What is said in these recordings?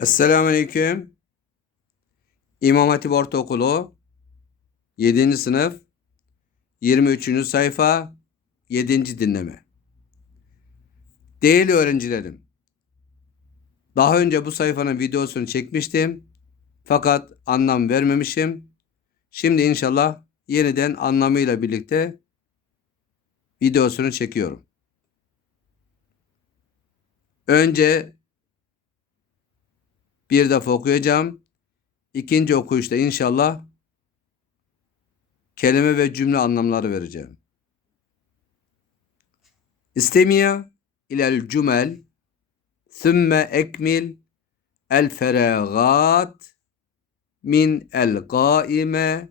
Esselamu Aleyküm. İmam Hatip Ortaokulu 7. sınıf 23. sayfa 7. dinleme. Değerli öğrencilerim. Daha önce bu sayfanın videosunu çekmiştim. Fakat anlam vermemişim. Şimdi inşallah yeniden anlamıyla birlikte videosunu çekiyorum. Önce bir defa okuyacağım. İkinci okuyuşta inşallah kelime ve cümle anlamları vereceğim. İstemiya ilel cümel thümme ekmil el feragat min el gaime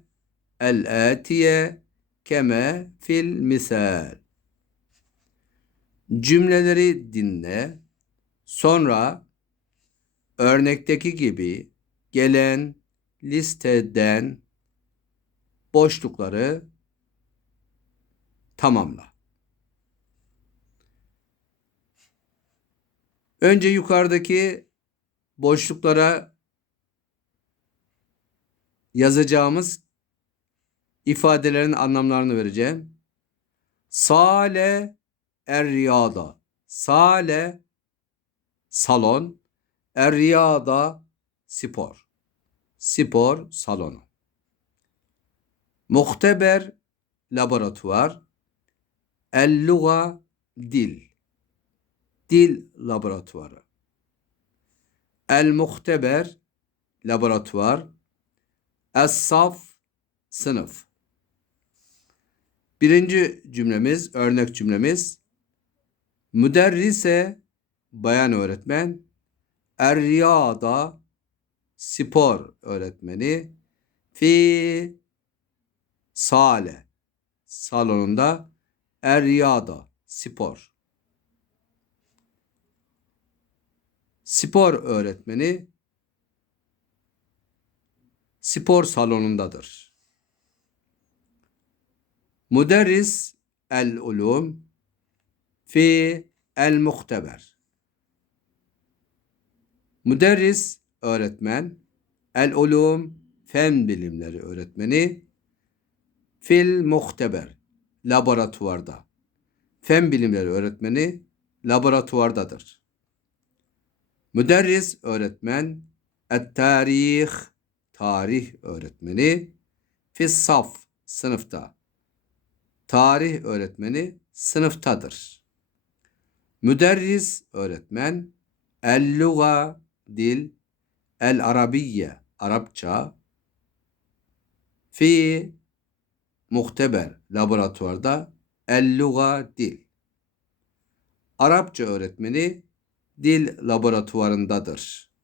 el atiye keme fil misal. Cümleleri dinle. Sonra örnekteki gibi gelen listeden boşlukları tamamla. Önce yukarıdaki boşluklara yazacağımız ifadelerin anlamlarını vereceğim. Sale er riyada. Sale salon. Er spor. Spor salonu. Muhteber laboratuvar. El luga dil. Dil laboratuvarı. El muhteber laboratuvar. Es saf sınıf. Birinci cümlemiz, örnek cümlemiz. Müderrise bayan öğretmen. Er riyada spor öğretmeni. Fi sale salonunda er riyada spor. Spor öğretmeni spor salonundadır. Müderris el ulum fi el muhteber. Müderris öğretmen, el ulum fen bilimleri öğretmeni, fil muhteber laboratuvarda. Fen bilimleri öğretmeni laboratuvardadır. Müderris öğretmen, et tarih tarih öğretmeni, fis saf sınıfta. Tarih öğretmeni sınıftadır. Müderris öğretmen, el luga dil, el arabiyye Arapça, fi muhteber laboratuvarda el luga dil. Arapça öğretmeni dil laboratuvarındadır.